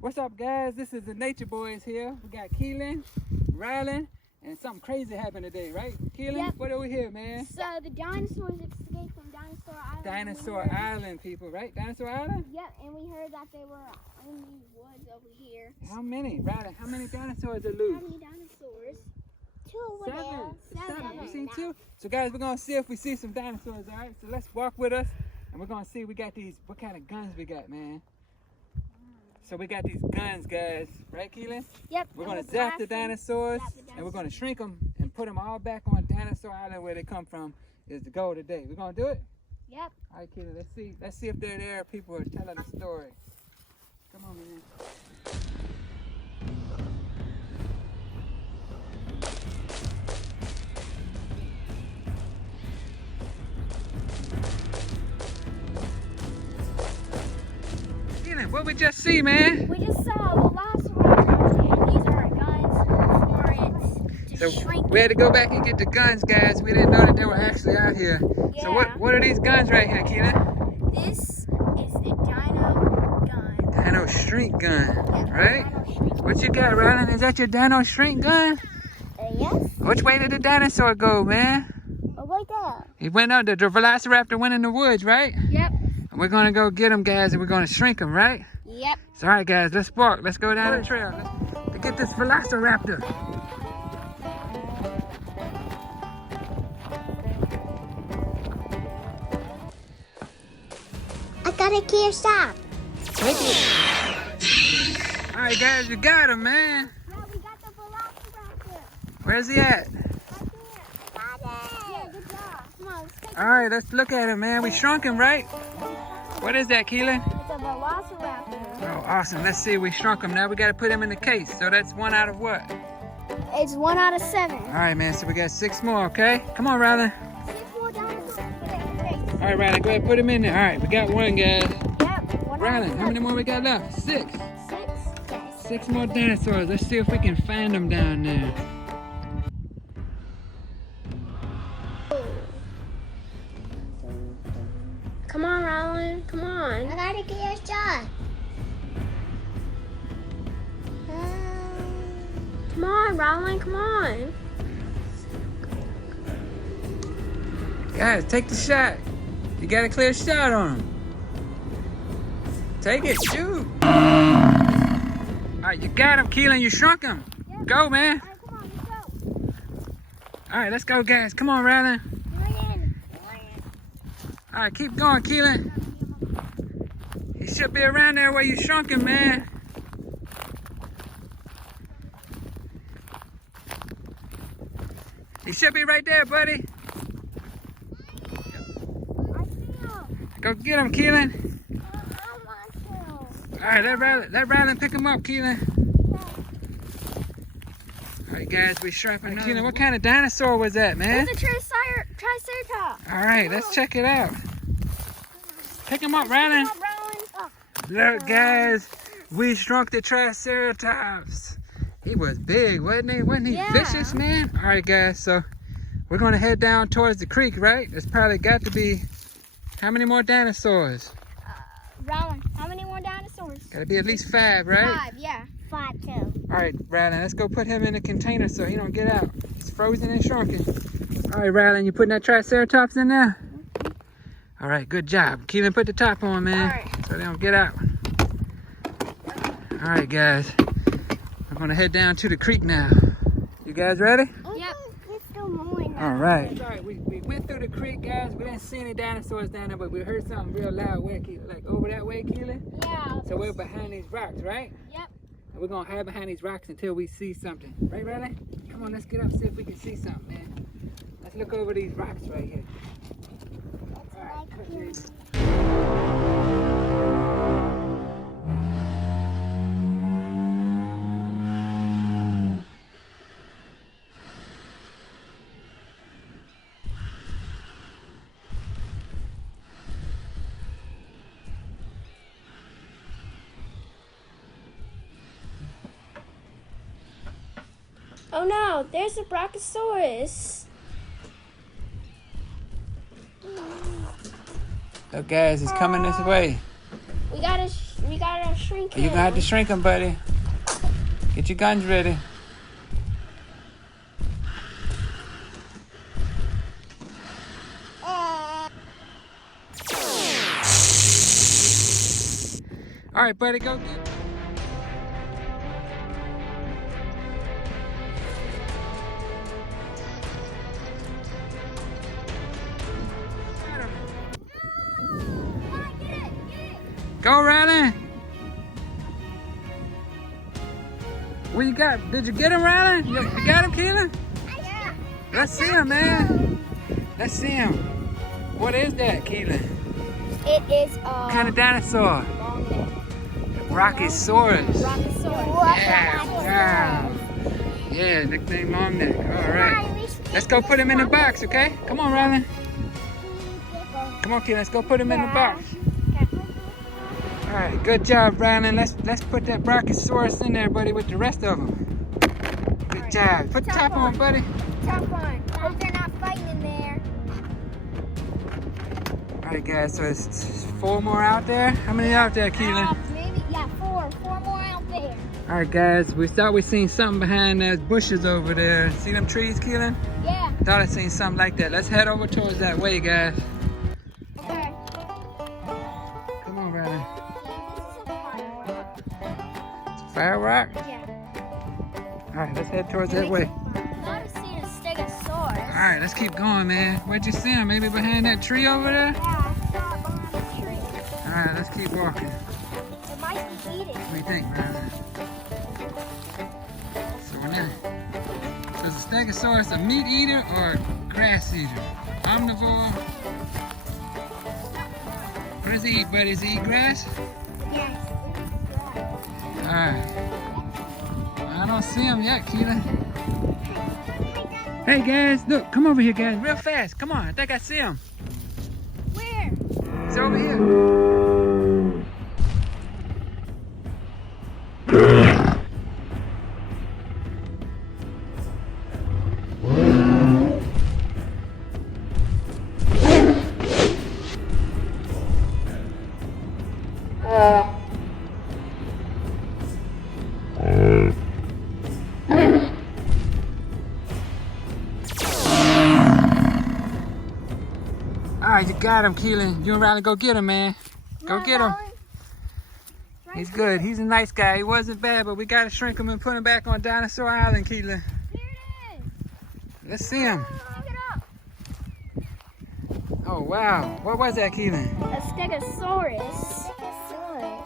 What's up, guys? This is the Nature Boys here. We got Keelan, Rylan, and something crazy happened today, right? Keelan, Yep. what are we here, man? So the dinosaurs escaped from Dinosaur Island. Dinosaur Island, people, right? Dinosaur Island? Yep, and we heard that they were in these woods over here. How many? Rylan, how many dinosaurs are How loose? many dinosaurs? Two over Seven. there. Seven. You seen two? So, guys, we're going to see if we see some dinosaurs, all right? So, let's walk with us, and we're going to see we got these, what kind of guns we got, man. So we got these guns, guys, right, Keelan? Yep. We're going to zap the dinosaurs, and we're going to shrink them and put them all back on Dinosaur Island where they come from is the goal today. We're going to do it? Yep. All right, Keelan, let's see if they're there. People are telling a story. Come on, man. Keelan, what we just see, man? We just saw a velociraptor, and these are our guns for it to shrink. We had to go back and get the guns, guys. We didn't know that they were actually out here. Yeah. So what are these guns right here, Keelan? This is the Dino gun. Dino shrink gun, Yep, right? Dino shrink. What you got, Rylan? Is that your Dino shrink gun? Yes. Which way did the dinosaur go, man? Right there. He went out, the velociraptor went in the woods, right? Yep. And we're gonna go get him, guys, and we're gonna shrink him, right? Yep. So, all right, guys, let's walk. Let's go down the trail to get this velociraptor. I got a key stop. Take it. All right, guys, you got him, man. Yeah, we got the velociraptor. Where's he at? Right there. Got it. Yeah, good job. Come on, let's take it. All right, let's look at him, man. We shrunk him, right? What is that, Keelan? It's a velociraptor. Oh, awesome. Let's see. We shrunk him. Now we got to put him in the case. So that's 1 out of what? It's 1 out of 7. All right, man. So we got 6 more, okay? Come on, Rylan. 6 more dinosaurs. All right, Rylan, go ahead and put him in there. All right, we got 1, guys. Yep. 1 Rylan, how many more we got left? 6. 6. Yes. 6 more dinosaurs. Let's see if we can find them down there. Come on, Roland. Come on. I gotta get a shot. Come on, Roland. Come on. Guys, take the shot. You got a clear shot on him. Take it. Shoot. All right, you got him, Keelan. You shrunk him. Yep. Go, man. All right, come on, let's go. All right, let's go, guys. Come on, Rylan. Ryan. All right, keep going, Keelan. He should be around there where you shrunk him, man. He should be right there, buddy. I see him. Go get him, Keelan. I want to. All right, let Rylan pick him up, Keelan. All right, guys, we strapping him. Keelan, what kind of dinosaur was that, man? It's a triceratops. All right, let's check it out. Pick him up, Rylan. Come on, Roland. Oh. Look, guys, we shrunk the Triceratops. He was big, wasn't he? Wasn't he vicious, man? All right, guys, so we're going to head down towards the creek, right? There's probably got to be, how many more dinosaurs? Roland, how many more dinosaurs? Got to be at least 5, right? 5, yeah. 5 too. All right, Rylan, let's go put him in a container so he don't get out. He's frozen and shrunken. All right, Rylan, you putting that Triceratops in there? All right, good job. Keelan, put the top on, man, All right. so they don't get out. All right, guys. We're going to head down to the creek now. You guys ready? Yep. Let's go more now. All right. All right, we went through the creek, guys. We didn't see any dinosaurs down there, but we heard something real loud. Where, like over that way, Keelan? Yeah. So we're behind these rocks, right? Yep. And we're going to hide behind these rocks until we see something. Right, Rylan? Come on, let's get up and see if we can see something, man. Let's look over these rocks right here. All right. Oh no, there's a Brachiosaurus. Look, guys, he's coming this way. We gotta We gotta shrink him. You're gonna have to shrink him, buddy. Get your guns ready. All right, buddy, go get it. Go, Riley. What you got? Did you get him, Riley? You got him, Keelan? Yeah. Let's see him, man. Let's see him. What is that, Keelan? It is What kind of dinosaur? long neck. Brachiosaurus. Brachiosaurus. Yeah, wow. Yeah, nickname long neck. All right. Let's go put him in the box, okay? Come on, Riley. Come on, Keelan. Let's go put him in the box. All right, good job, Riley. Let's put that Brachiosaurus in there, buddy, with the rest of them. Good job. Put the top on, buddy. Top on. Hope they're not fighting in there. All right, guys. So it's 4 more out there. How many out there, Keelan? Maybe, yeah, 4. 4 more out there. All right, guys. We thought we seen something behind those bushes over there. See them trees, Keelan? Yeah. Thought I seen something like that. Let's head over towards that way, guys. Okay. Come on, Riley. This is a Fire rock? Yeah. All right, let's head towards that way. Thought I seen a stegosaurus. All right, let's keep going, man. Where'd you see him? Maybe behind that tree over there? Yeah, I saw it behind the tree. All right, let's keep walking. It might be eating. What do you think, Riley? So we're now. So is a stegosaurus a meat eater or a grass eater? Omnivore? What does he eat, buddy? Does he eat grass? Yes. All right. I don't see him yet, Keelan. Hey, guys, look. Come over here, guys. Real fast. Come on. I think I see him. Where? He's over here. All right, you got him, Keelan. You and Riley go get him, man. Go get him. He's good. He's a nice guy. He wasn't bad, but we got to shrink him and put him back on Dinosaur Island, Keelan. Here it is. Let's see him. Look it up. Oh, wow. What was that, Keelan? A stegosaurus.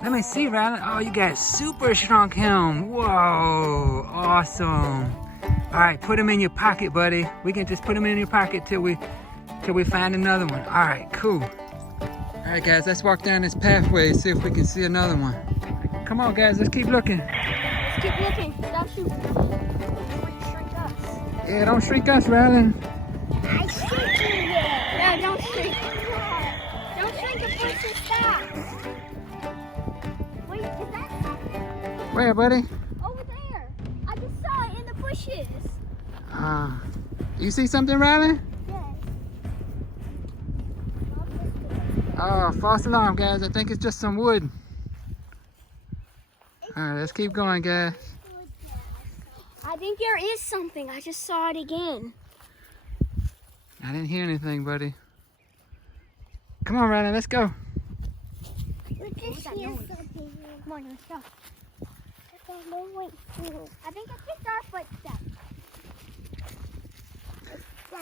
Let me see, Riley. Oh, you got super shrunk him. Whoa. Awesome. All right, put him in your pocket, buddy. We can just put him in your pocket till we find another one. All right, cool. All right, guys, let's walk down this pathway and see if we can see another one. Come on, guys, let's keep looking. Let's keep looking. Stop shooting. Don't shrink us. Yeah, don't shrink us, Riley. I shrink you. Yeah, don't shrink. Don't shrink the person. Stop. Wait, is that something? Where, buddy? Over there. I just saw it in the bushes. You see something, Riley? Yes. Oh, false alarm, guys. I think it's just some wood. All right, let's keep going, guys. I think there is something. I just saw it again. I didn't hear anything, buddy. Come on, Riley, let's go. Look, this here's something. Come on, let's go. I think I picked our footsteps.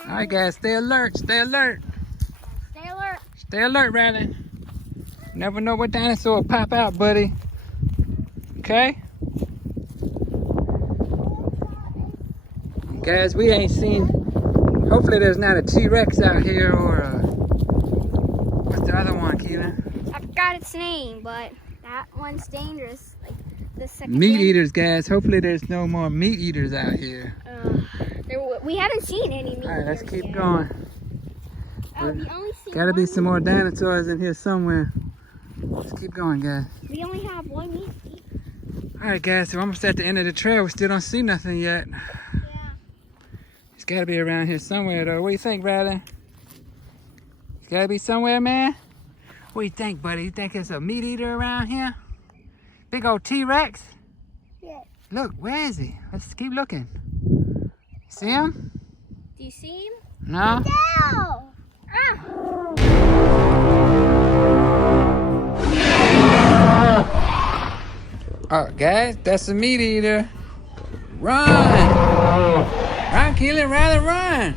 All right, guys, stay alert. Stay alert. Stay alert. Stay alert, Riley. Never know what dinosaur will pop out, buddy. Okay? Guys, we ain't seen... Hopefully there's not a T-Rex out here or a... What's the other one, Keelan? I forgot its name, but that one's dangerous. Like the second Meat thing. eaters, guys. Hopefully there's no more meat eaters out here. We haven't seen any meat All right, let's eaters keep yet. going. We only see Gotta be one some more dinosaurs in here somewhere. Let's keep going, guys. We only have one meat eater. All right, guys, so we're almost at the end of the trail. We still don't see nothing yet. Yeah. It's gotta be around here somewhere, though. What do you think, Riley? It's gotta be somewhere, man? What do you think, buddy? You think there's a meat eater around here? Big old T-Rex? Yeah. Look, where is he? Let's keep looking. See him? Do you see him? No? No! Ah! Oh, guys, that's a meat eater. Run! Run, Keelan, rather run!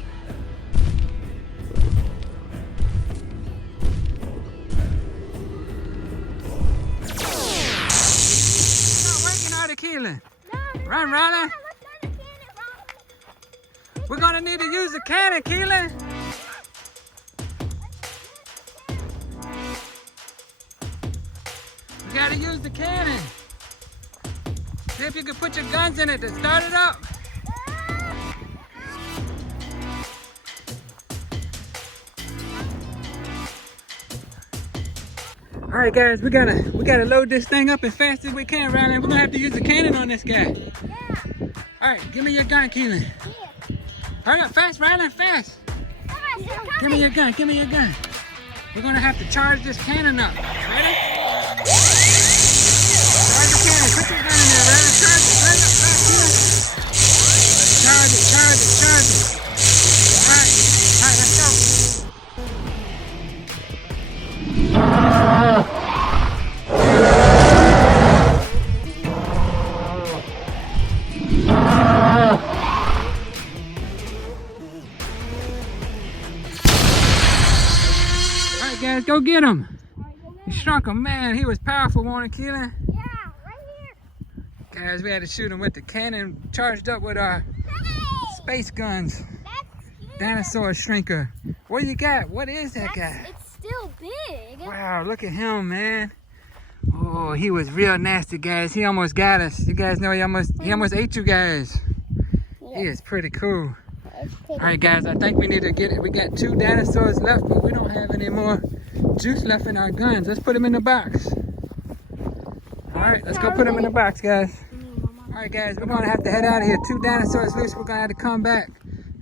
Stop working on it, Keelan. Run, Riley. We're gonna need to use the cannon, Keelan. We gotta use the cannon. See if you can put your guns in it to start it up. All right, guys, we gotta load this thing up as fast as we can, Riley. We're gonna have to use the cannon on this guy. Yeah. All right, give me your gun, Keelan. Yeah. Hurry up, fast, Riley, fast. Give me your gun, give me your gun. We're gonna have to charge this cannon up. Ready? Charge the cannon, put your gun in there, Riley. Charge it, hurry up, fast, Keelan. Charge it, charge it, charge it. All right, let's go. Guys, go get him. You shrunk him, man. He was powerful, wasn't he, Keelan? Yeah, right here. Guys, we had to shoot him with the cannon charged up with our space guns. That's Dinosaur shrinker. What do you got? What is that guy? It's still big. Wow, look at him, man. Oh, he was real nasty, guys. He almost got us. You guys know he almost ate you guys. Yeah. He is pretty cool. All right, guys, I think we need to get it. We got 2 dinosaurs left, but we don't have any more juice left in our guns. Let's put them in the box. All right, let's go put them in the box, guys. All right, guys, we're gonna have to head out of here. 2 dinosaurs loose. We're gonna have to come back,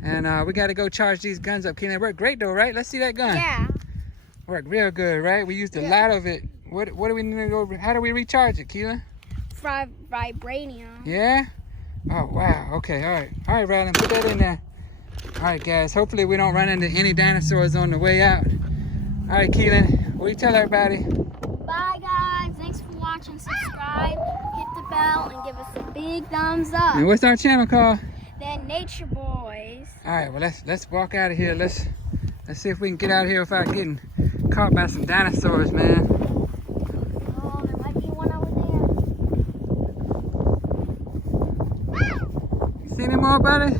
and we gotta go charge these guns up. Keelan, worked great though, right? Let's see that gun. Yeah. Worked real good, right? We used a lot of it. What do we need to go? How do we recharge it, Keelan? Vibranium. Yeah. Oh wow. Okay. All right. All right, Rylan, put that in there. All right, guys. Hopefully we don't run into any dinosaurs on the way out. All right, Keelan, what do you tell everybody? Bye, guys. Thanks for watching. Subscribe, hit the bell, and give us a big thumbs up. And what's our channel called? The Nature Boys. All right. Well, let's walk out of here. Let's see if we can get out of here without getting caught by some dinosaurs, man. Oh, there might be one over there. You see any more, buddy?